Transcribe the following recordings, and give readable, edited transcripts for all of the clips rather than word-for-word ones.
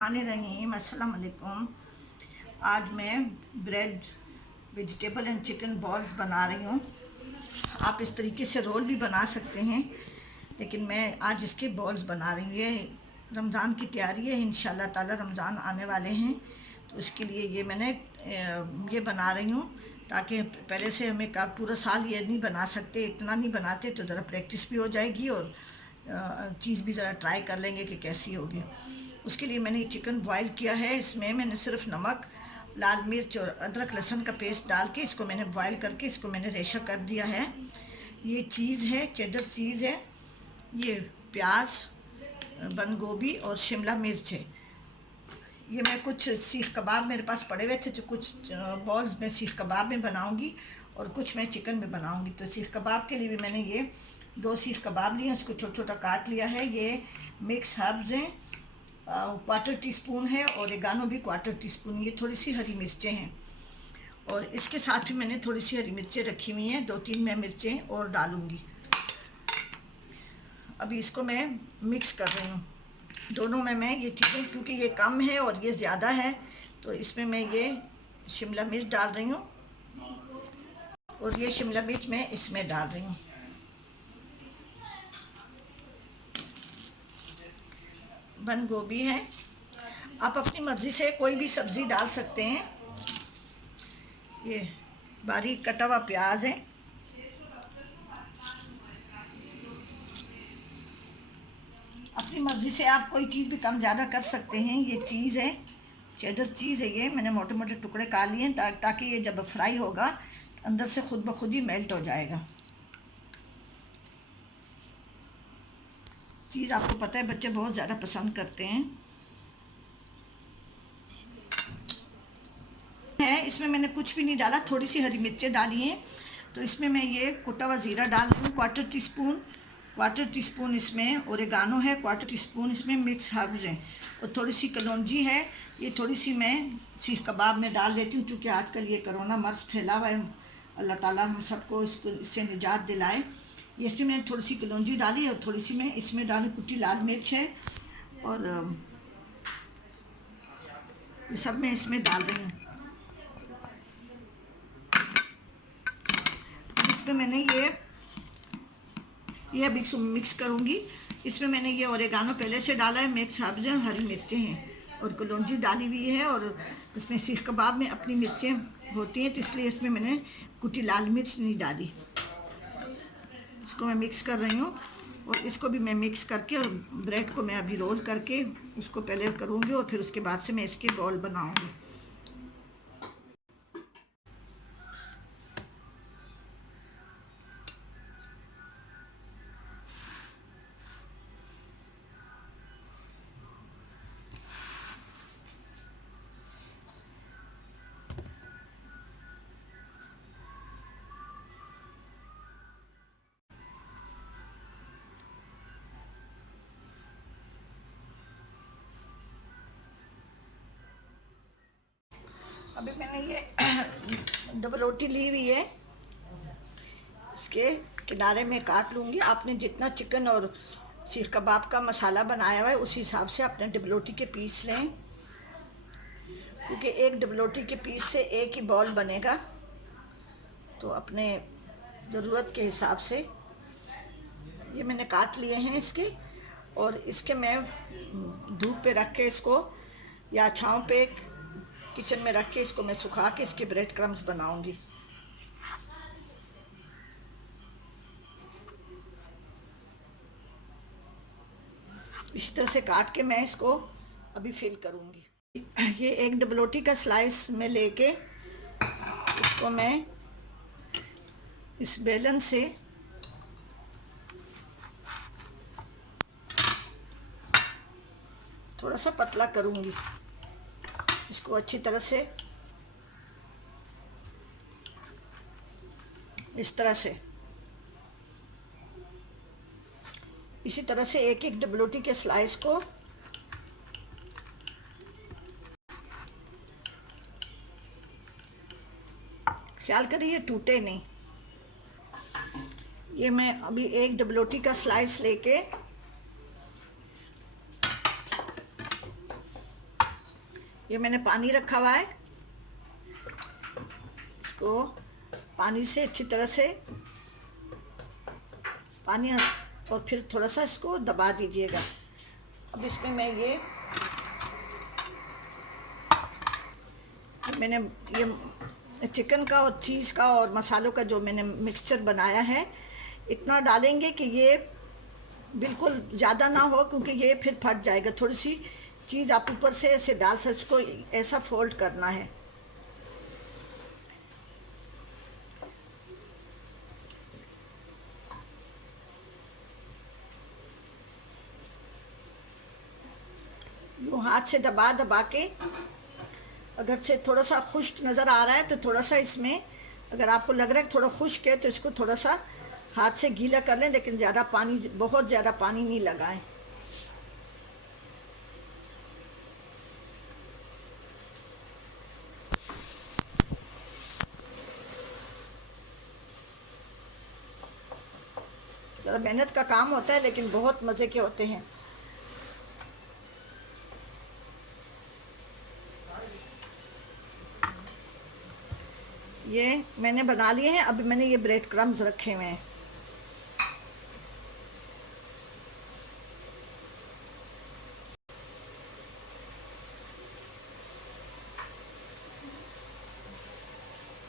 रहीम अस्सलाम वालेकुम। आज मैं bread vegetable and chicken balls बना रही हूँ। आप इस तरीके से रोल भी बना सकते हैं, लेकिन मैं आज इसके बॉल्स बना रही हूँ। ये रमज़ान की तैयारी है, इंशाल्लाह ताला रमज़ान आने वाले हैं, तो इसके लिए ये मैंने ये बना रही हूँ ताकि पहले से हमें का पूरा साल ये नहीं बना सकते, इतना नहीं बनाते, तो ज़रा प्रैक्टिस भी हो जाएगी और चीज़ भी ज़रा ट्राई कर लेंगे कि कैसी होगी। उसके लिए मैंने ये चिकन बॉईल किया है। इसमें मैंने सिर्फ नमक, लाल मिर्च और अदरक लहसुन का पेस्ट डाल के इसको मैंने बॉईल करके इसको मैंने रेशा कर दिया है। ये चीज़ है, चेडर चीज़ है, ये प्याज, बंद गोभी और शिमला मिर्च है। ये मैं कुछ सीख कबाब मेरे पास पड़े हुए थे, तो कुछ बॉल्स मैं सीख कबाब में बनाऊंगी और कुछ मैं चिकन में बनाऊंगी। तो सीख कबाब के लिए भी मैंने ये 2 सीख कबाब लिए, इसको छोटा छोटा काट लिया है। ये मिक्स हर्ब्स हैं, क्वार्टर टी स्पून है, और ओरेगानो भी क्वार्टर टी स्पून। ये थोड़ी सी हरी मिर्चें हैं, और इसके साथ भी मैंने थोड़ी सी हरी मिर्चें रखी हुई हैं, 2-3 मैं मिर्चें और डालूँगी। अभी इसको मैं मिक्स कर रही हूँ दोनों में। मैं ये चिकन क्योंकि ये कम है और ये ज़्यादा है, तो इसमें मैं ये शिमला मिर्च डाल रही हूँ, और ये शिमला मिर्च मैं इसमें डाल रही हूँ। बंद गोभी है, आप अपनी मर्ज़ी से कोई भी सब्ज़ी डाल सकते हैं। ये बारीक कटा हुआ प्याज है, अपनी मर्ज़ी से आप कोई चीज़ भी कम ज़्यादा कर सकते हैं। ये चीज़ है, चेडर चीज़ है, ये मैंने मोटे मोटे टुकड़े काट लिए हैं ताकि ये जब फ्राई होगा अंदर से खुद ब खुद ही मेल्ट हो जाएगा। चीज़ आपको पता है बच्चे बहुत ज़्यादा पसंद करते हैं। इसमें मैंने कुछ भी नहीं डाला, थोड़ी सी हरी मिर्चें डाली हैं। तो इसमें मैं ये कुटा हुआ ज़ीरा डाल रही हूँ, क्वार्टर टी स्पून इसमें ओरेगानो है, क्वार्टर टी स्पून इसमें मिक्स हर्ब्स हैं, और थोड़ी सी कलौंजी है। ये थोड़ी सी मैं सीख कबाब में डाल लेती हूँ, क्योंकि आजकल ये कोरोना मर्ज़ फैला हुआ है, अल्लाह ताला हम सबको इससे निजात दिलाए। ये इसमें मैंने थोड़ी सी कलौंजी डाली, और थोड़ी सी मैं इसमें डाली कुटी लाल मिर्च है, और ये सब मैं इसमें डाल रही हूँ। इसमें मैंने ये अभी मिक्स करूँगी। इसमें मैंने ये ओरेगानो पहले से डाला है, मिक्स हर्ब्स हैं, हरी मिर्चें हैं, और कलौंजी डाली हुई है, और इसमें सीख कबाब में अपनी मिर्चें होती हैं, तो इसलिए इसमें मैंने कुटी लाल मिर्च नहीं डाली। इसको मैं मिक्स कर रही हूँ, और इसको भी मैं मिक्स करके, और ब्रेड को मैं अभी रोल करके उसको पहले करूँगी, और फिर उसके बाद से मैं इसके बॉल बनाऊँगी। अभी मैंने ये डबल रोटी ली हुई है, इसके किनारे में काट लूँगी। आपने जितना चिकन और सीख कबाब का मसाला बनाया हुआ है उस हिसाब से अपने डबलोटी के पीस लें, क्योंकि एक डबलोटी के पीस से एक ही बॉल बनेगा। तो अपने ज़रूरत के हिसाब से ये मैंने काट लिए हैं इसके, और इसके मैं धूप पे रख के इसको, या छाँव पे किचन में रख के इसको मैं सुखा के इसके ब्रेड क्रम्स बनाऊंगी। इस तरह से काट के मैं इसको अभी फिल करूंगी। ये एक डबलोटी का स्लाइस में लेके इसको मैं इस बेलन से थोड़ा सा पतला करूंगी, इसको अच्छी तरह से इस तरह से, इसी तरह से एक एक डबलोटी के स्लाइस को ख्याल करिए टूटे नहीं। ये मैं अभी एक डबलोटी का स्लाइस लेके ये मैंने पानी रखा हुआ है, इसको पानी से अच्छी तरह से पानी और फिर थोड़ा सा इसको दबा दीजिएगा। अब इसमें मैं मैंने ये चिकन का और चीज़ का और मसालों का जो मैंने मिक्सचर बनाया है, इतना डालेंगे कि ये बिल्कुल ज़्यादा ना हो, क्योंकि ये फिर फट जाएगा। थोड़ी सी चीज़ आप ऊपर से ऐसे डाल सकते, इसको ऐसा फोल्ड करना है। यूँ हाथ से दबा दबा के, अगर से थोड़ा सा खुश्क नज़र आ रहा है तो थोड़ा सा इसमें, अगर आपको लग रहा है कि थोड़ा खुश्क है तो इसको थोड़ा सा हाथ से गीला कर लें, लेकिन ज़्यादा पानी, बहुत ज़्यादा पानी नहीं लगाएं। ज़रा मेहनत का काम होता है, लेकिन बहुत मज़े के होते हैं। ये मैंने बना लिए हैं। अभी मैंने ये ब्रेड क्रम्स रखे हुए हैं।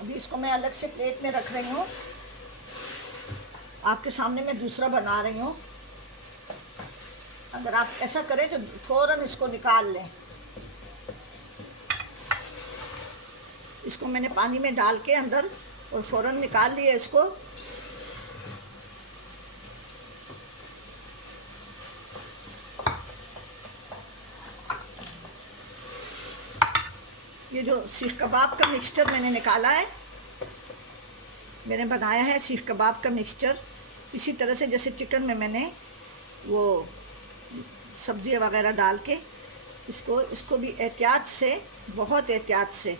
अभी इसको मैं अलग से प्लेट में रख रही हूँ, आपके सामने मैं दूसरा बना रही हूँ। अगर आप ऐसा करें तो फ़ौरन इसको निकाल लें। इसको मैंने पानी में डाल के अंदर और फ़ौरन निकाल लिया इसको। ये जो सीख कबाब का मिक्सचर मैंने निकाला है, मैंने बनाया है सीख कबाब का मिक्सचर, इसी तरह से जैसे चिकन में मैंने वो सब्ज़ी वगैरह डाल के इसको भी एहतियात से, बहुत एहतियात से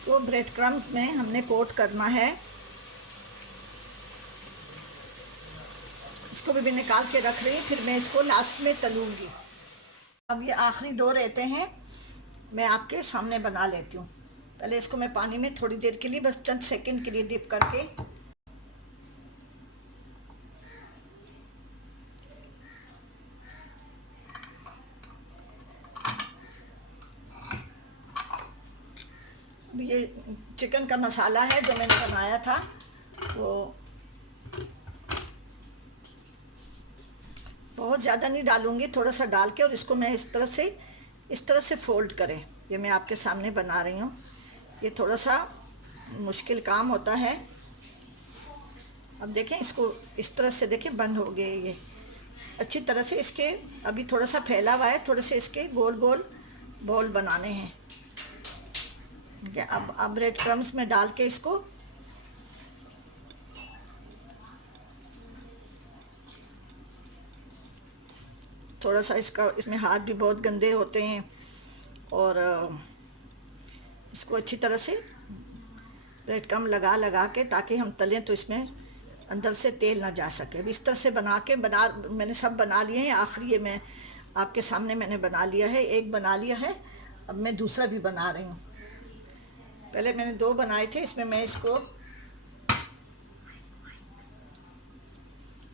इसको ब्रेड क्रम्स में हमने कोट करना है। इसको भी मैं निकाल के रख रही हूँ, फिर मैं इसको लास्ट में तलूँगी। अब ये आखिरी दो रहते हैं, मैं आपके सामने बना लेती हूँ। पहले इसको मैं पानी में थोड़ी देर के लिए, बस चंद सेकंड के लिए डिप करके, ये चिकन का मसाला है जो मैंने बनाया था, वो बहुत ज़्यादा नहीं डालूँगी, थोड़ा सा डाल के, और इसको मैं इस तरह से फ़ोल्ड करें। ये मैं आपके सामने बना रही हूँ। ये थोड़ा सा मुश्किल काम होता है। अब देखें, इसको इस तरह से देखें, बंद हो गए ये अच्छी तरह से। इसके अभी थोड़ा सा फैला हुआ है, थोड़े से इसके गोल गोल बॉल बनाने हैं। अब ब्रेड क्रम्स में डाल के इसको थोड़ा सा, इसमें हाथ भी बहुत गंदे होते हैं, और इसको अच्छी तरह से ब्रेड क्रम्ब लगा के, ताकि हम तलें तो इसमें अंदर से तेल ना जा सके। अब इस तरह से मैंने सब बना लिए हैं। आखिरी ये मैं आपके सामने मैंने बना लिया है, एक बना लिया है। अब मैं दूसरा भी बना रही हूँ। पहले मैंने दो बनाए थे, इसमें मैं इसको,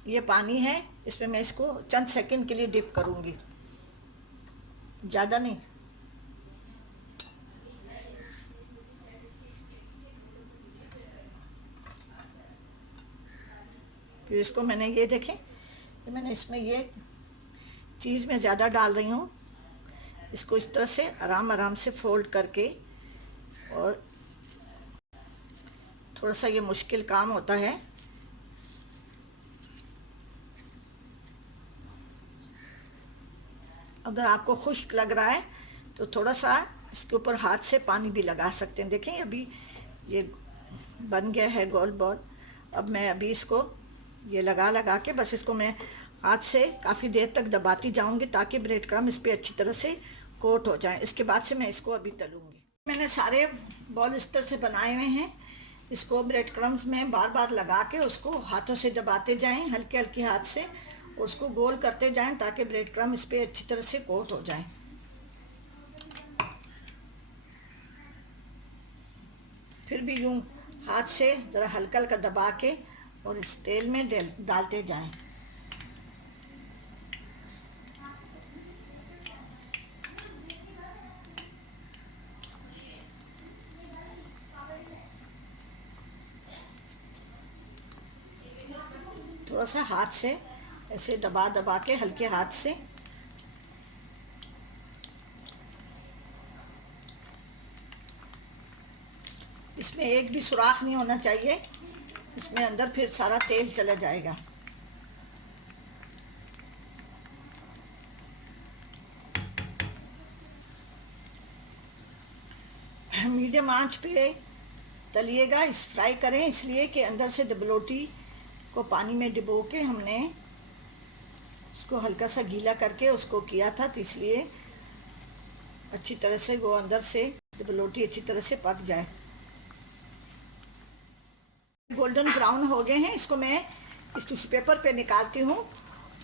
ये पानी है, इसमें मैं इसको चंद सेकंड के लिए डिप करूँगी, ज़्यादा नहीं। फिर इसको मैंने, ये देखें, मैंने इसमें ये चीज़ मैं ज़्यादा डाल रही हूँ। इसको इस तरह से आराम से फोल्ड करके, और थोड़ा सा ये मुश्किल काम होता है। अगर आपको खुश्क लग रहा है तो थोड़ा सा इसके ऊपर हाथ से पानी भी लगा सकते हैं। देखें अभी ये बन गया है गोल बॉल। अब मैं अभी इसको ये लगा के बस इसको मैं हाथ से काफ़ी देर तक दबाती जाऊंगी ताकि ब्रेड क्रम्ब इस पर अच्छी तरह से कोट हो जाए। इसके बाद से मैं इसको अभी तलूंगी। मैंने सारे बॉल इस तरह से बनाए हुए हैं। इसको ब्रेड क्रम्ब्स में बार बार लगा के उसको हाथों से दबाते जाएं, हल्के हल्के हाथ से उसको गोल करते जाएं ताकि ब्रेड क्रम्ब इस पर अच्छी तरह से कोट हो जाए। फिर भी यूँ हाथ से ज़रा हल्का हल्का दबा के और इस तेल में डालते जाएं। थोड़ा सा हाथ से ऐसे दबा के हल्के हाथ से इसमें एक भी सुराख नहीं होना चाहिए, इसमें अंदर फिर सारा तेल चला जाएगा। मीडियम आंच पे तलिएगा, इस फ्राई करें इसलिए कि अंदर से डबलोटी को पानी में डुबो के हमने उसको हल्का सा गीला करके उसको किया था, तो इसलिए अच्छी तरह से वो अंदर से डबलोटी अच्छी तरह से पक जाए। गोल्डन ब्राउन हो गए हैं, इसको मैं इस टिश्यू पेपर पे निकालती हूँ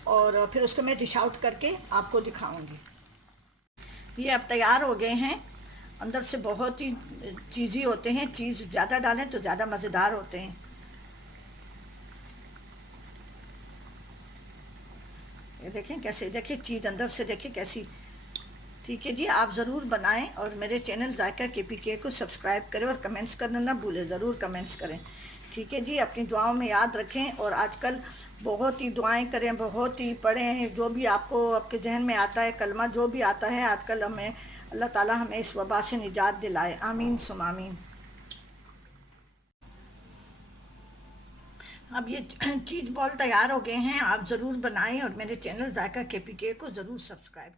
और फिर उसको मैं डिश आउट करके आपको दिखाऊंगी। ये अब तैयार हो गए हैं। अंदर से बहुत ही चीज़ी होते हैं, चीज़ ज़्यादा डालें तो ज़्यादा मज़ेदार होते हैं। ये देखें कैसे, देखिए चीज़ अंदर से देखिए कैसी। ठीक है जी, आप ज़रूर बनाएं और मेरे चैनल जायका KPK को सब्सक्राइब करें और कमेंट्स करना ना भूलें, ज़रूर कमेंट्स करें। ठीक है जी, अपनी दुआओं में याद रखें और आजकल बहुत ही दुआएं करें, बहुत ही पढ़ें, जो भी आपको आपके जहन में आता है, कलमा जो भी आता है आजकल, हमें अल्लाह ताला हमें इस वबा से निजात दिलाए। आमीन सुम आमीन। अब ये चीज़ बॉल तैयार हो गए हैं, आप ज़रूर बनाएं और मेरे चैनल जायका KPK को ज़रूर सब्सक्राइब